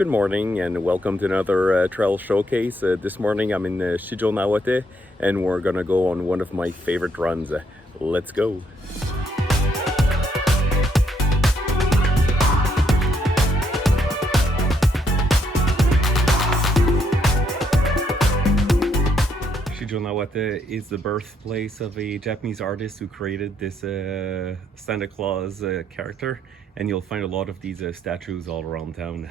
Good morning and welcome to another trail showcase. This morning I'm in Shijonawate and we're gonna go on one of my favorite runs. Let's go! Shijonawate is the birthplace of a Japanese artist who created this Santa Claus character, and you'll find a lot of these statues all around town.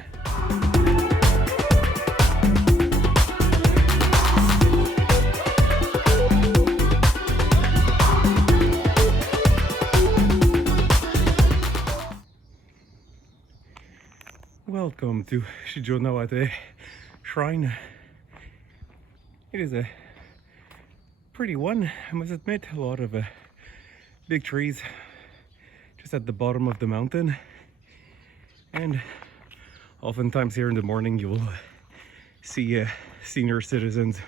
Welcome to Shijonawate Shrine. It is a pretty one, I must admit. A lot of big trees just at the bottom of the mountain, and oftentimes here in the morning you will see senior citizens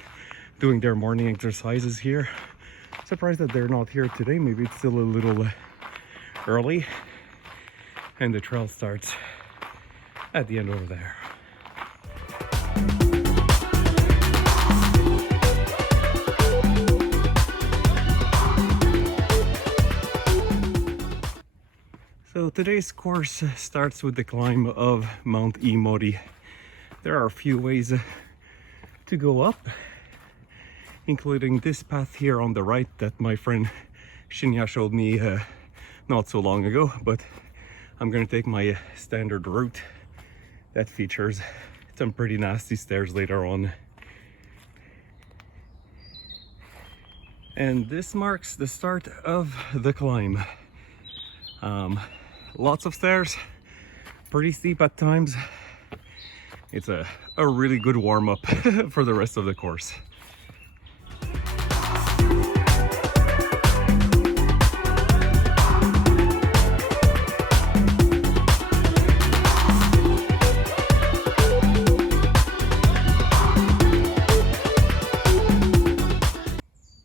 doing their morning exercises here. Surprised that they're not here today. Maybe it's still a little early, and the trail starts at the end over there. So today's course starts with the climb of Mount Imori. There are a few ways to go up, including this path here on the right that my friend Shinya showed me not so long ago, but I'm going to take my standard route that features some pretty nasty stairs later on. And this marks the start of the climb. Lots of stairs, pretty steep at times. It's a really good warm-up for the rest of the course.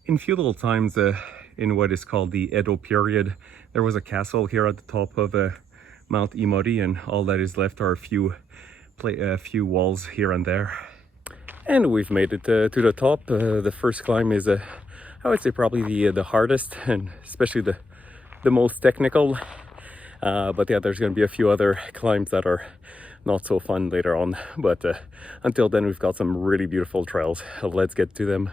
In feudal times, in what is called the Edo period, there was a castle here at the top of Mount Imori, and all that is left are a few walls here and there. And we've made it to the top. The first climb is, I would say, probably the hardest, and especially the most technical. But yeah, there's going to be a few other climbs that are not so fun later on. But until then, we've got some really beautiful trails. Let's get to them.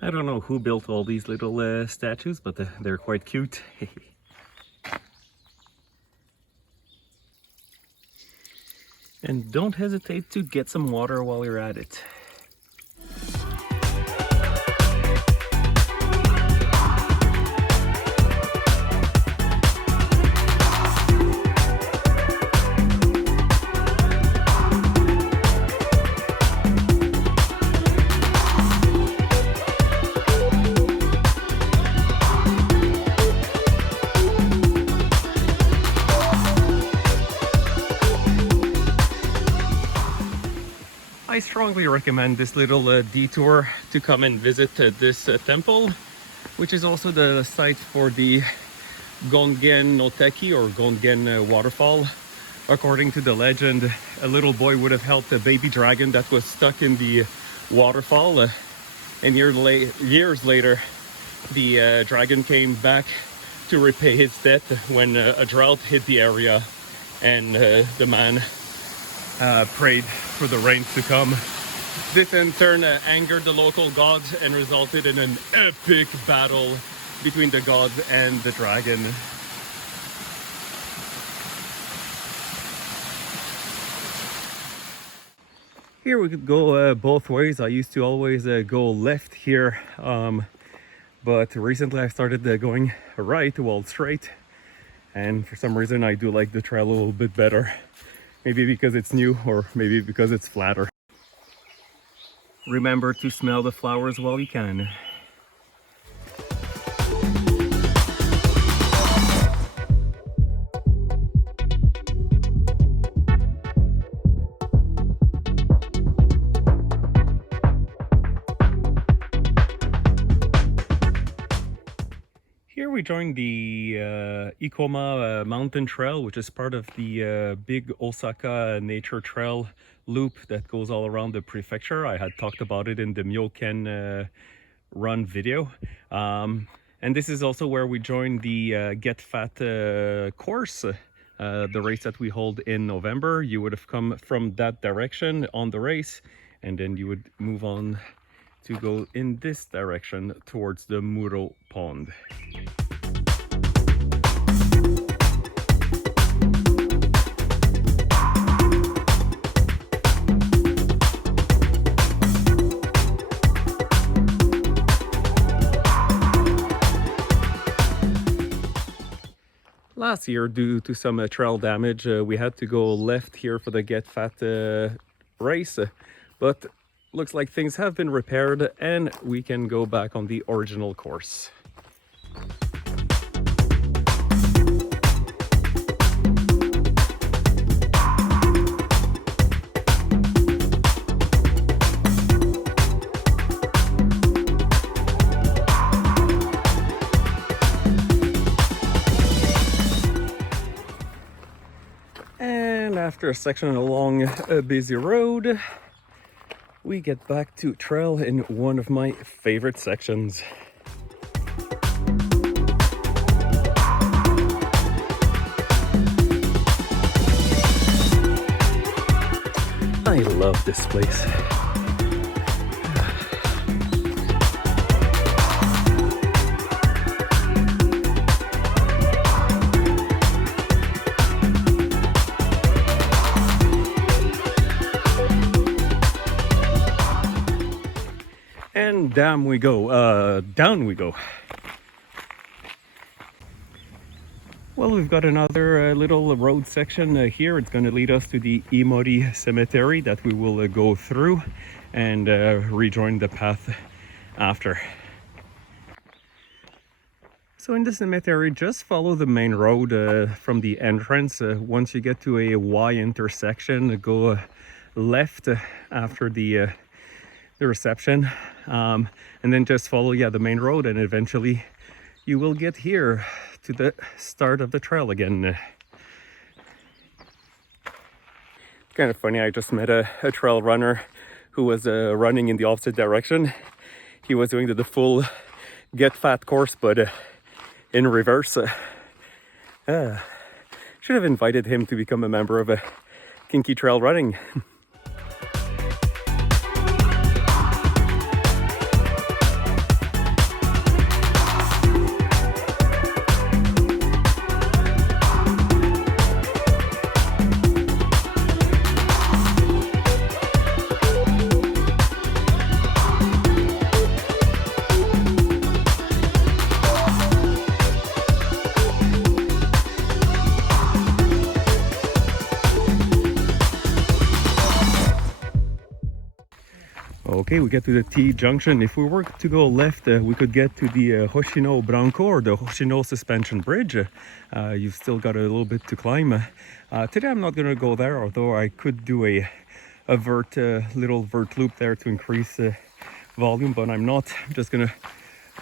I don't know who built all these little statues, but they're quite cute. And don't hesitate to get some water while you're at it. I strongly recommend this little detour to come and visit this temple, which is also the site for the Gongen no Teki, or Gongen waterfall. According to the legend, a little boy would have helped a baby dragon that was stuck in the waterfall. And years later, the dragon came back to repay his debt when a drought hit the area, and the man prayed for the rains to come. This in turn angered the local gods and resulted in an epic battle between the gods and the dragon. Here we could go both ways. I used to always go left here, but recently I started going right, well, straight, and for some reason I do like the trail a little bit better. Maybe because it's new, or maybe because it's flatter. Remember to smell the flowers while you can. Here we joined the Ikoma mountain trail, which is part of the big Osaka nature trail loop that goes all around the prefecture. I had talked about it in the Myoken run video. And this is also where we joined the Get Fat course, the race that we hold in November. You would have come from that direction on the race, and then you would move on to go in this direction towards the Muro Pond. Last year, due to some trail damage, we had to go left here for the Get Fat race, but looks like things have been repaired and we can go back on the original course. And after a section along a busy road, we get back to trail in one of my favorite sections. I love this place. And down we go, down we go. Well, we've got another little road section here. It's going to lead us to the Imori Cemetery that we will go through and rejoin the path after. So in the cemetery, just follow the main road from the entrance. Once you get to a Y intersection, go left after the reception, and then just follow the main road, and eventually you will get here to the start of the trail again. Kind of funny, I just met a trail runner who was running in the opposite direction. He was doing the full Get Fat course, but in reverse. Should have invited him to become a member of Kinki trail running. Okay, we get to the T junction. If we were to go left, we could get to the Hoshino Branko, or the Hoshino Suspension Bridge. You've still got a little bit to climb. Today I'm not going to go there, although I could do a little vert loop there to increase volume, but I'm not. I'm just going to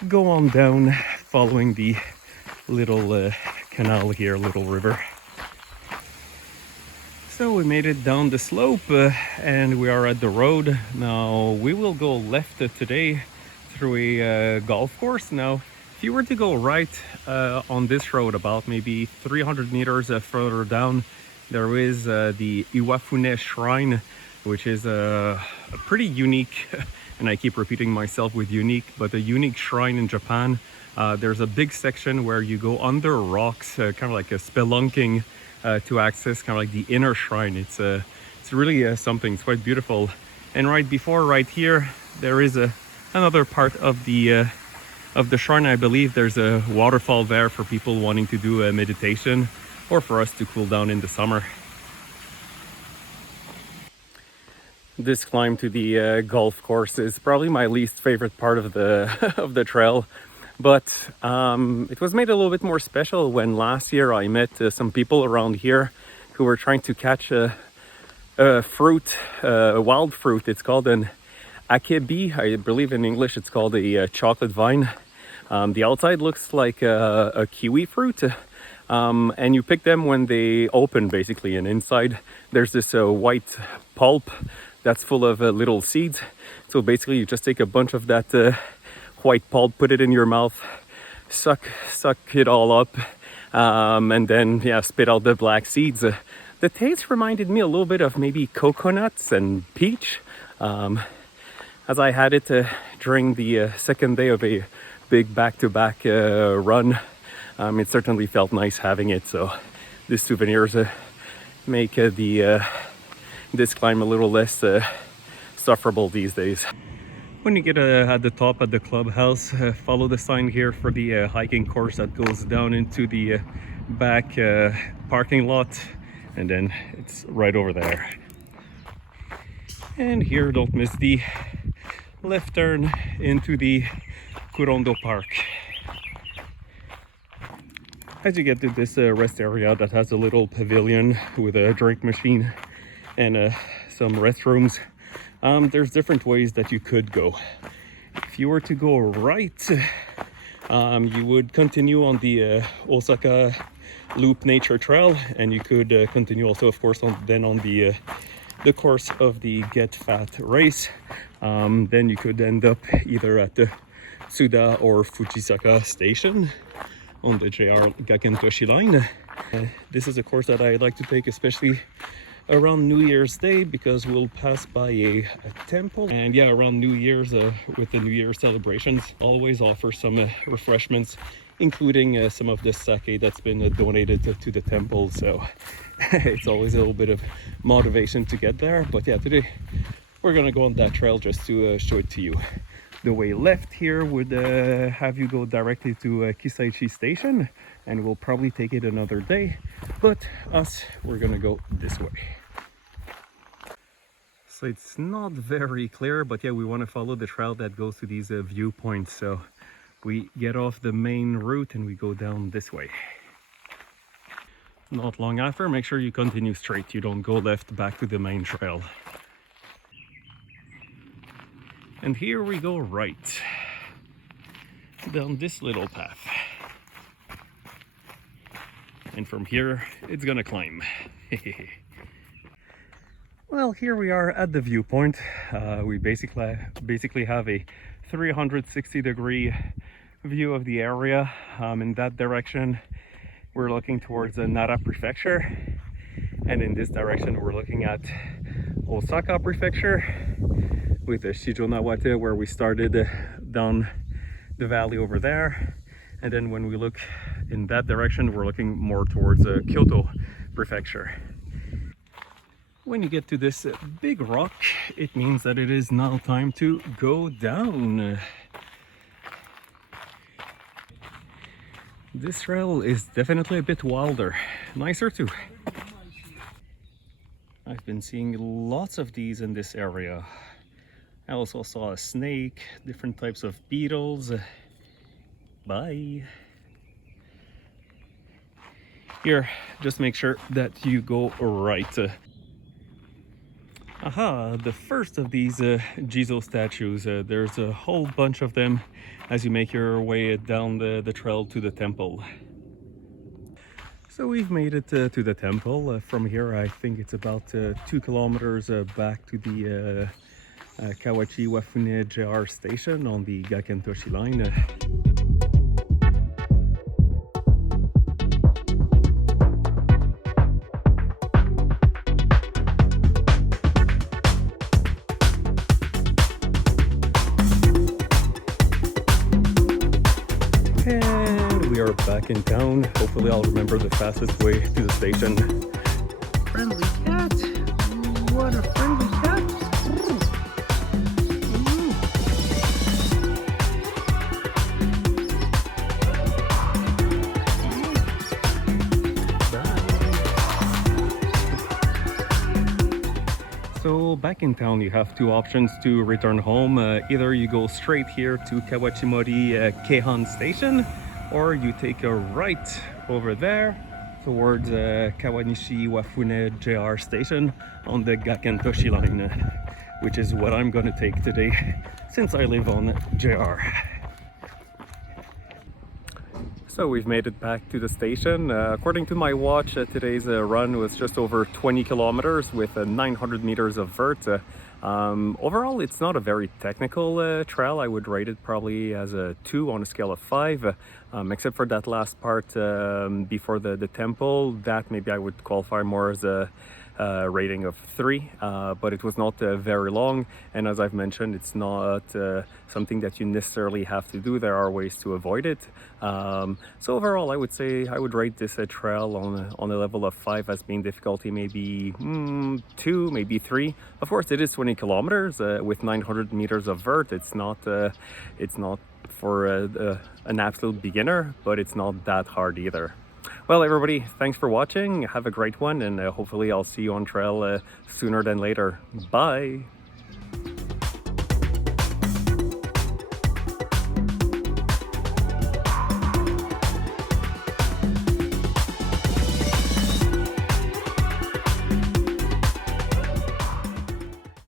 go on down following the little canal here, little river. So we made it down the slope and we are at the road. Now we will go left today through a golf course. Now, if you were to go right on this road, about maybe 300 meters further down, there is the Iwafune Shrine, which is a pretty unique, and I keep repeating myself with unique, but a unique shrine in Japan. There's a big section where you go under rocks, kind of like a spelunking to access kind of like the inner shrine. It's really something. It's quite beautiful. And right before, right here, there is another part of the shrine. I believe there's a waterfall there for people wanting to do a meditation, or for us to cool down in the summer. This climb to the golf course is probably my least favorite part of the of the trail, but it was made a little bit more special when last year I met some people around here who were trying to catch a wild fruit. It's called an akebi. I believe in English it's called a chocolate vine. The outside looks like a kiwi fruit, and you pick them when they open, basically, and inside there's this white pulp that's full of little seeds. So basically you just take a bunch of that white pulp, put it in your mouth, suck it all up, and then spit out the black seeds. The taste reminded me a little bit of maybe coconuts and peach, as I had it during the second day of a big back-to-back run. It certainly felt nice having it. So these souvenirs make this climb a little less sufferable these days. When you get at the top at the clubhouse, follow the sign here for the hiking course that goes down into the back parking lot, and then it's right over there. And here, don't miss the left turn into the Kurondo Park. As you get to this rest area that has a little pavilion with a drink machine and some restrooms, there's different ways that you could go. If you were to go right, you would continue on the Osaka Loop Nature Trail, and you could continue also, of course, on the course of the Get Fat race. Then you could end up either at the Tsuda or Fujisaka station on the JR Gakentoshi line. This is a course that I like to take, especially around New Year's Day, because we'll pass by a temple. And yeah, around New Year's, with the New Year's celebrations, always offer some refreshments, including some of the sake that's been donated to the temple. So it's always a little bit of motivation to get there. But yeah, today we're gonna go on that trail just to show it to you. The way left here would have you go directly to Kisaichi Station, and we'll probably take it another day. But we're gonna go this way. So it's not very clear, but yeah, we want to follow the trail that goes to these viewpoints. So we get off the main route and we go down this way. Not long after, make sure you continue straight. You don't go left back to the main trail. And here we go right down this little path. And from here, it's gonna climb. Well, here we are at the viewpoint. We basically have a 360-degree view of the area. In that direction, we're looking towards Nara Prefecture. And in this direction, we're looking at Osaka Prefecture, with the Shijonawate, where we started down the valley over there. And then when we look in that direction, we're looking more towards Kyoto Prefecture. When you get to this big rock, it means that it is now time to go down. This trail is definitely a bit wilder, nicer too. I've been seeing lots of these in this area. I also saw a snake, different types of beetles. Bye. Here, just make sure that you go right. Aha, the first of these Jizo statues. There's a whole bunch of them as you make your way down the trail to the temple. So we've made it to the temple. From here, I think it's about 2 kilometers back to Kawachi-Iwafune JR station on the Gakentoshi line. And we are back in town. Hopefully I'll remember the fastest way to the station. Friendly cat! What a friendly cat! So back in town you have two options to return home. Either you go straight here to Kawachi-Mori Keihan station, or you take a right over there towards Kawachi-Iwafune JR station on the Gakentoshi line, which is what I'm gonna take today since I live on JR. So we've made it back to the station. According to my watch, today's run was just over 20 kilometers with 900 meters of vert. Overall, it's not a very technical trail. I would rate it probably as a 2 on a scale of 5, except for that last part before the temple. That maybe I would qualify more as a rating of 3, but it was not very long, and as I've mentioned, it's not something that you necessarily have to do. There are ways to avoid it. So overall, I would say I would rate this trail on a level of 5 as being difficulty maybe 2, maybe 3. Of course, it is 20 kilometers with 900 meters of vert. It's not for an absolute beginner, but it's not that hard either. Well, everybody, thanks for watching. Have a great one, and hopefully I'll see you on trail sooner than later. Bye!